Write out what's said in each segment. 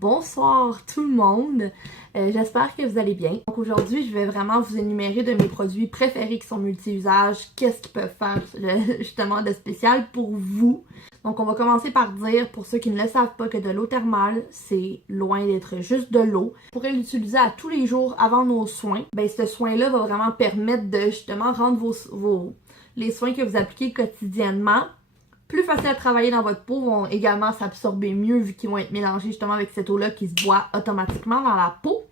Bonsoir tout le monde, j'espère que vous allez bien. Donc aujourd'hui, je vais vraiment vous énumérer de mes produits préférés qui sont multi-usages, qu'est-ce qu'ils peuvent faire justement de spécial pour vous. Donc on va commencer par dire, pour ceux qui ne le savent pas, que de l'eau thermale, c'est loin d'être juste de l'eau. Vous pourrez l'utiliser à tous les jours avant nos soins. Ben ce soin-là va vraiment permettre de justement rendre les soins que vous appliquez quotidiennement plus facile à travailler dans votre peau, vont également s'absorber mieux vu qu'ils vont être mélangés justement avec cette eau-là qui se boit automatiquement dans la peau.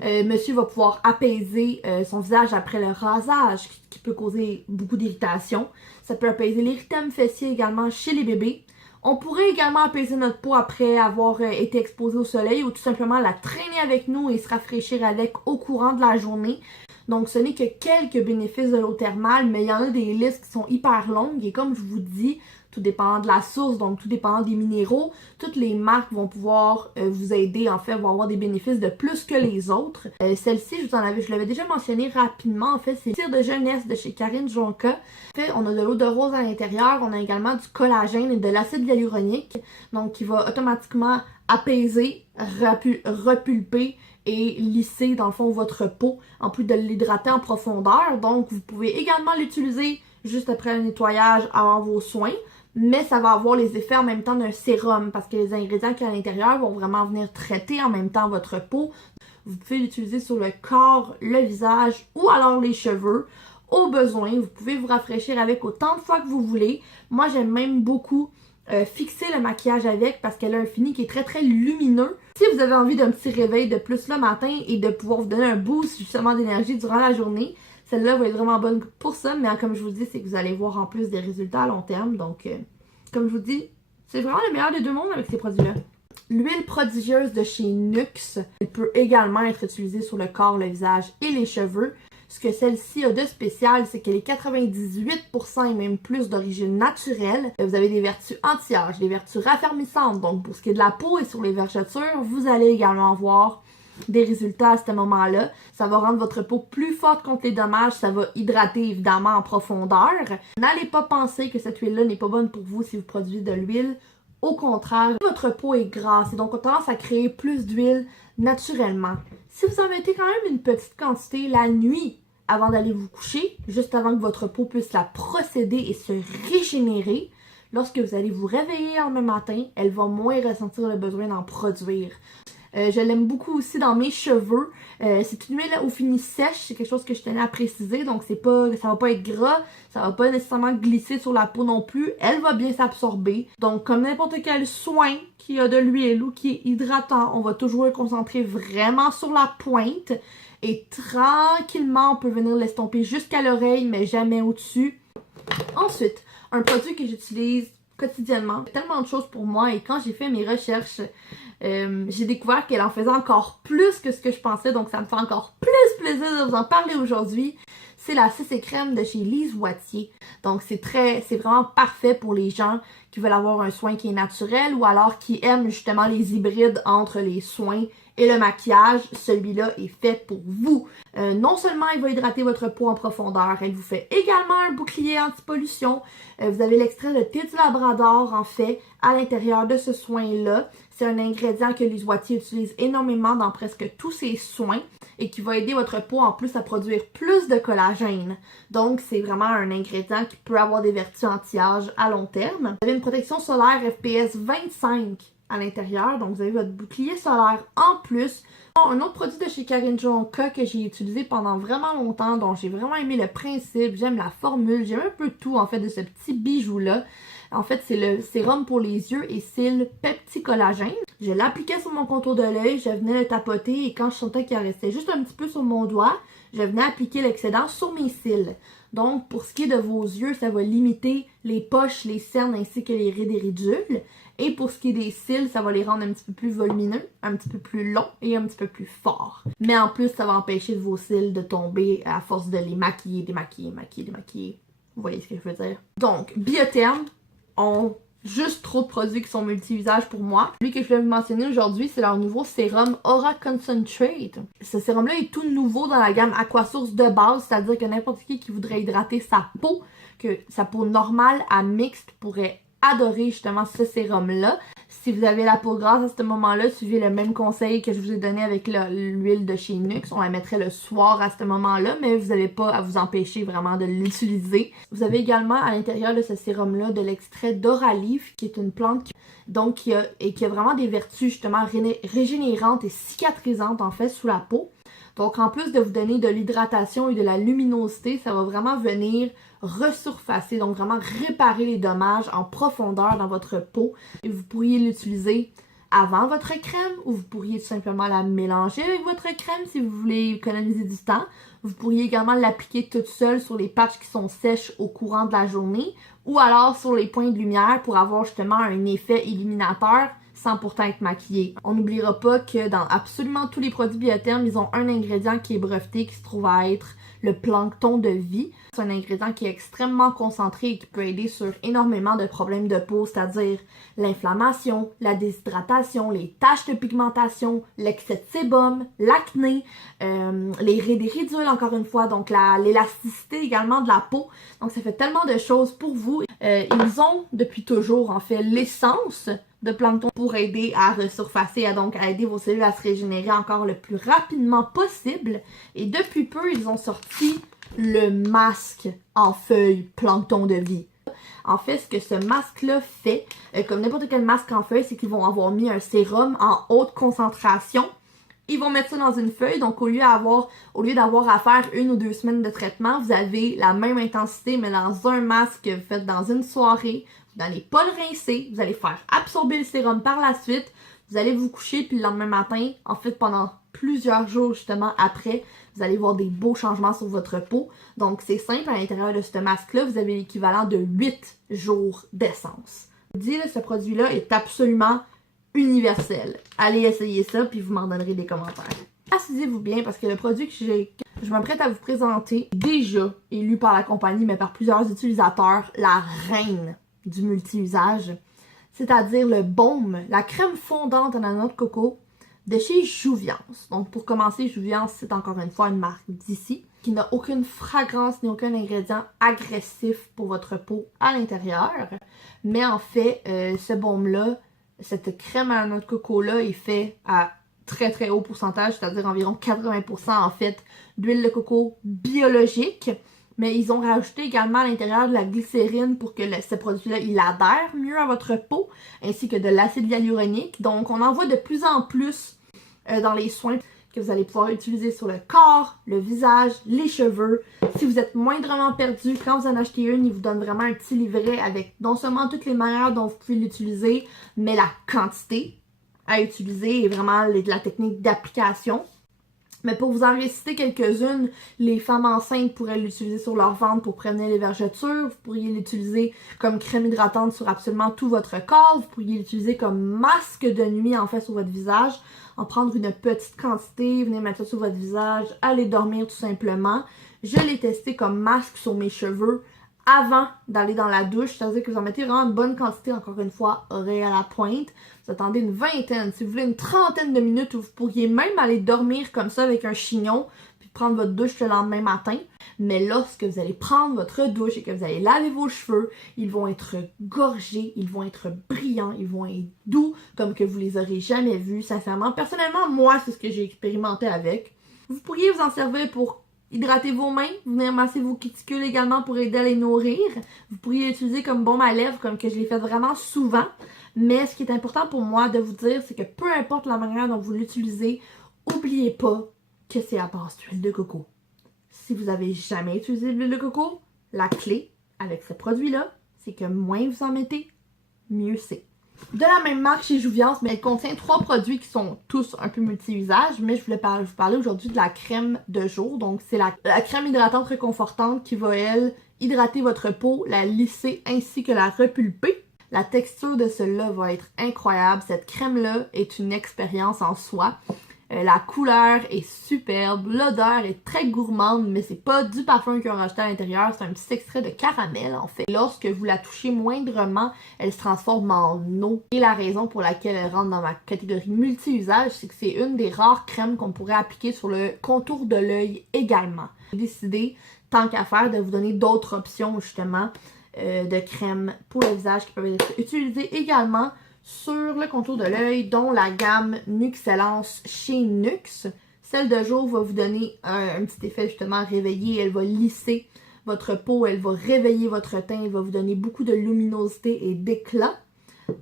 Monsieur va pouvoir apaiser son visage après le rasage qui peut causer beaucoup d'irritation. Ça peut apaiser l'érythème fessier également chez les bébés. On pourrait également apaiser notre peau après avoir été exposé au soleil ou tout simplement la traîner avec nous et se rafraîchir avec au courant de la journée. Donc ce n'est que quelques bénéfices de l'eau thermale, mais il y en a des listes qui sont hyper longues et comme je vous dis, tout dépendant de la source, donc tout dépendant des minéraux, toutes les marques vont pouvoir vous aider, en fait, vont avoir des bénéfices de plus que les autres. Celle-ci, je l'avais déjà mentionné rapidement, en fait, c'est Cire de jeunesse de chez Karine Jonca. En fait, on a de l'eau de rose à l'intérieur, on a également du collagène et de l'acide hyaluronique, donc qui va automatiquement apaiser, repulper et lisser dans le fond votre peau, en plus de l'hydrater en profondeur. Donc vous pouvez également l'utiliser juste après le nettoyage avant vos soins, mais ça va avoir les effets en même temps d'un sérum parce que les ingrédients qu'il y a à l'intérieur vont vraiment venir traiter en même temps votre peau. Vous pouvez l'utiliser sur le corps, le visage ou alors les cheveux. Au besoin, vous pouvez vous rafraîchir avec autant de fois que vous voulez. Moi, j'aime même beaucoup fixer le maquillage avec parce qu'elle a un fini qui est très très lumineux. Si vous avez envie d'un petit réveil de plus le matin et de pouvoir vous donner un boost justement d'énergie durant la journée, celle-là va être vraiment bonne pour ça, mais comme je vous dis, c'est que vous allez voir en plus des résultats à long terme. Donc, comme je vous dis, c'est vraiment le meilleur des deux mondes avec ces produits-là. L'huile prodigieuse de chez Nuxe, elle peut également être utilisée sur le corps, le visage et les cheveux. Ce que celle-ci a de spécial, c'est qu'elle est 98% et même plus d'origine naturelle. Vous avez des vertus anti-âge, des vertus raffermissantes. Donc, pour ce qui est de la peau et sur les vergetures, vous allez également voir des résultats à ce moment-là. Ça va rendre votre peau plus forte contre les dommages, ça va hydrater évidemment en profondeur. N'allez pas penser que cette huile-là n'est pas bonne pour vous si vous produisez de l'huile. Au contraire, votre peau est grasse et donc on a tendance à créer plus d'huile naturellement. Si vous en mettez quand même une petite quantité la nuit avant d'aller vous coucher, juste avant que votre peau puisse la procéder et se régénérer, lorsque vous allez vous réveiller le lendemain matin, elle va moins ressentir le besoin d'en produire. Je l'aime beaucoup aussi dans mes cheveux. C'est une huile au fini sèche, c'est quelque chose que je tenais à préciser, donc ça va pas être gras, ça va pas nécessairement glisser sur la peau non plus, elle va bien s'absorber. Donc comme n'importe quel soin qui a de l'huile ou qui est hydratant, on va toujours le concentrer vraiment sur la pointe et tranquillement on peut venir l'estomper jusqu'à l'oreille mais jamais au-dessus. Ensuite, un produit que j'utilise quotidiennement, tellement de choses pour moi et quand j'ai fait mes recherches, j'ai découvert qu'elle en faisait encore plus que ce que je pensais, donc ça me fait encore plus plaisir de vous en parler aujourd'hui. C'est la CC Crème de chez Lise Wattier. Donc c'est vraiment parfait pour les gens qui veulent avoir un soin qui est naturel ou alors qui aiment justement les hybrides entre les soins et le maquillage. Celui-là est fait pour vous. Non seulement il va hydrater votre peau en profondeur, elle vous fait également un bouclier anti-pollution. Vous avez l'extrait de thé du Labrador en fait à l'intérieur de ce soin-là. C'est un ingrédient que Lise Wattier utilise énormément dans presque tous ses soins et qui va aider votre peau en plus à produire plus de collagène. Donc c'est vraiment un ingrédient qui peut avoir des vertus anti-âge à long terme. Vous avez une protection solaire FPS 25 à l'intérieur, donc vous avez votre bouclier solaire en plus. Un autre produit de chez Karine Jonca que j'ai utilisé pendant vraiment longtemps, dont j'ai vraiment aimé le principe, j'aime la formule, j'aime un peu tout en fait de ce petit bijou-là. En fait, c'est le sérum pour les yeux et cils Pepti-Collagène. Je l'appliquais sur mon contour de l'œil, je venais le tapoter et quand je sentais qu'il en restait juste un petit peu sur mon doigt, je venais appliquer l'excédent sur mes cils. Donc, pour ce qui est de vos yeux, ça va limiter les poches, les cernes ainsi que les rides et ridules. Et pour ce qui est des cils, ça va les rendre un petit peu plus volumineux, un petit peu plus longs et un petit peu plus forts. Mais en plus, ça va empêcher vos cils de tomber à force de les maquiller, démaquiller, maquiller, démaquiller. Vous voyez ce que je veux dire? Donc, Biotherm ont juste trop de produits qui sont multi-usages pour moi. Celui que je vais vous mentionner aujourd'hui, c'est leur nouveau sérum Aura Concentrate. Ce sérum-là est tout nouveau dans la gamme Aquasource de base, c'est-à-dire que n'importe qui voudrait hydrater sa peau, que sa peau normale à mixte pourrait adorer justement ce sérum-là. Si vous avez la peau grasse à ce moment-là, suivez le même conseil que je vous ai donné avec l'huile de chez Nux. On la mettrait le soir à ce moment-là, mais vous n'avez pas à vous empêcher vraiment de l'utiliser. Vous avez également à l'intérieur de ce sérum-là de l'extrait d'Oralif, qui est une plante qui a vraiment des vertus justement régénérantes et cicatrisantes en fait sous la peau. Donc en plus de vous donner de l'hydratation et de la luminosité, ça va vraiment venir resurfacer, donc vraiment réparer les dommages en profondeur dans votre peau. Et vous pourriez l'utiliser avant votre crème ou vous pourriez tout simplement la mélanger avec votre crème si vous voulez économiser du temps. Vous pourriez également l'appliquer toute seule sur les patchs qui sont sèches au courant de la journée ou alors sur les points de lumière pour avoir justement un effet illuminateur sans pourtant être maquillé. On n'oubliera pas que dans absolument tous les produits Biotherm, ils ont un ingrédient qui est breveté qui se trouve à être le plancton de vie. C'est un ingrédient qui est extrêmement concentré et qui peut aider sur énormément de problèmes de peau, c'est-à-dire l'inflammation, la déshydratation, les taches de pigmentation, l'excès de sébum, l'acné, les ridules encore une fois, donc l'élasticité également de la peau. Donc ça fait tellement de choses pour vous. Ils ont depuis toujours en fait l'essence de plancton pour aider à resurfacer, à aider vos cellules à se régénérer encore le plus rapidement possible. Et depuis peu, ils ont sorti le masque en feuilles plancton de vie. En fait, ce que ce masque-là fait, comme n'importe quel masque en feuille, c'est qu'ils vont avoir mis un sérum en haute concentration. Ils vont mettre ça dans une feuille, donc au lieu d'avoir à faire 1 ou 2 semaines de traitement, vous avez la même intensité, mais dans un masque que vous faites dans une soirée. Vous n'allez pas le rincer, vous allez faire absorber le sérum par la suite, vous allez vous coucher, puis le lendemain matin, en fait pendant plusieurs jours justement après, vous allez voir des beaux changements sur votre peau. Donc c'est simple, à l'intérieur de ce masque-là, vous avez l'équivalent de 8 jours d'essence. Je vous dis, là, ce produit-là est absolument universel. Allez essayer ça, puis vous m'en donnerez des commentaires. Asseyez-vous bien, parce que le produit que je m'apprête à vous présenter, déjà élu par la compagnie, mais par plusieurs utilisateurs, la reine du multi-usage, c'est-à-dire le baume, la crème fondante en noix de coco de chez Jouviance. Donc pour commencer, Jouviance, c'est encore une fois une marque d'ici, qui n'a aucune fragrance ni aucun ingrédient agressif pour votre peau à l'intérieur. Mais en fait, ce baume-là, cette crème à la noix de coco-là est fait à très très haut pourcentage, c'est-à-dire environ 80% en fait d'huile de coco biologique. Mais ils ont rajouté également à l'intérieur de la glycérine pour que ce produit-là, il adhère mieux à votre peau, ainsi que de l'acide hyaluronique. Donc, on en voit de plus en plus dans les soins que vous allez pouvoir utiliser sur le corps, le visage, les cheveux. Si vous êtes moindrement perdu, quand vous en achetez une, ils vous donnent vraiment un petit livret avec non seulement toutes les manières dont vous pouvez l'utiliser, mais la quantité à utiliser et vraiment la technique d'application. Mais pour vous en réciter quelques-unes, les femmes enceintes pourraient l'utiliser sur leur ventre pour prévenir les vergetures. Vous pourriez l'utiliser comme crème hydratante sur absolument tout votre corps. Vous pourriez l'utiliser comme masque de nuit en fait sur votre visage. En prendre une petite quantité, venir mettre ça sur votre visage, aller dormir tout simplement. Je l'ai testé comme masque sur mes cheveux avant d'aller dans la douche, c'est-à-dire que vous en mettez vraiment une bonne quantité, encore une fois, oreille à la pointe. Vous attendez une vingtaine, si vous voulez une trentaine de minutes où vous pourriez même aller dormir comme ça avec un chignon, puis prendre votre douche le lendemain matin. Mais lorsque vous allez prendre votre douche et que vous allez laver vos cheveux, ils vont être gorgés, ils vont être brillants, ils vont être doux, comme que vous les aurez jamais vus. Sincèrement, personnellement, moi, c'est ce que j'ai expérimenté avec. Vous pourriez vous en servir pour hydrater vos mains, venir masser vos cuticules également pour aider à les nourrir. Vous pourriez l'utiliser comme baume à lèvres, comme que je l'ai fait vraiment souvent. Mais ce qui est important pour moi de vous dire, c'est que peu importe la manière dont vous l'utilisez, n'oubliez pas que c'est à base d'huile de coco. Si vous n'avez jamais utilisé l'huile de coco, la clé avec ce produit-là, c'est que moins vous en mettez, mieux c'est. De la même marque chez Jouviance, mais elle contient 3 produits qui sont tous un peu multi-usage, mais je voulais vous parler aujourd'hui de la crème de jour. Donc c'est la crème hydratante réconfortante qui va, elle, hydrater votre peau, la lisser ainsi que la repulper. La texture de celle-là va être incroyable. Cette crème-là est une expérience en soi. La couleur est superbe, l'odeur est très gourmande, mais c'est pas du parfum qu'ils ont rajouté à l'intérieur, c'est un petit extrait de caramel en fait. Lorsque vous la touchez moindrement, elle se transforme en eau. Et la raison pour laquelle elle rentre dans ma catégorie multi-usage, c'est que c'est une des rares crèmes qu'on pourrait appliquer sur le contour de l'œil également. J'ai décidé, tant qu'à faire, de vous donner d'autres options justement de crèmes pour le visage qui peuvent être utilisées également sur le contour de l'œil, dont la gamme Nuxellance chez Nux. Celle de jour va vous donner un petit effet justement réveillé, elle va lisser votre peau, elle va réveiller votre teint, elle va vous donner beaucoup de luminosité et d'éclat.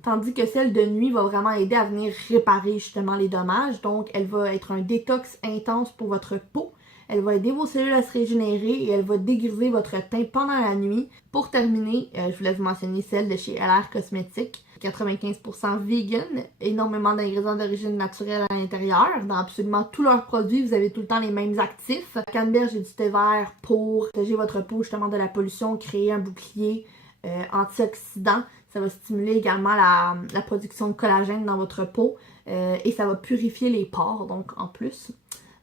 Tandis que celle de nuit va vraiment aider à venir réparer justement les dommages. Donc, elle va être un détox intense pour votre peau. Elle va aider vos cellules à se régénérer et elle va dégriser votre teint pendant la nuit. Pour terminer, je voulais vous mentionner celle de chez LR Cosmetics. 95% vegan, énormément d'ingrédients d'origine naturelle à l'intérieur. Dans absolument tous leurs produits, vous avez tout le temps les mêmes actifs. Canneberge et du thé vert pour protéger votre peau justement de la pollution, créer un bouclier antioxydant. Ça va stimuler également la production de collagène dans votre peau et ça va purifier les pores, donc en plus.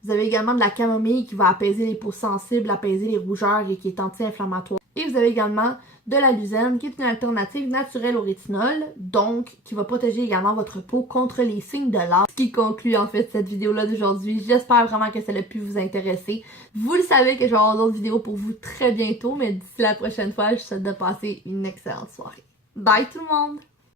Vous avez également de la camomille qui va apaiser les peaux sensibles, apaiser les rougeurs et qui est anti-inflammatoire. Et vous avez également de la luzerne qui est une alternative naturelle au rétinol, donc qui va protéger également votre peau contre les signes de l'âge. Ce qui conclut en fait cette vidéo-là d'aujourd'hui. J'espère vraiment que ça a pu vous intéresser. Vous le savez que je vais avoir d'autres vidéos pour vous très bientôt, mais d'ici la prochaine fois, je vous souhaite de passer une excellente soirée. Bye tout le monde!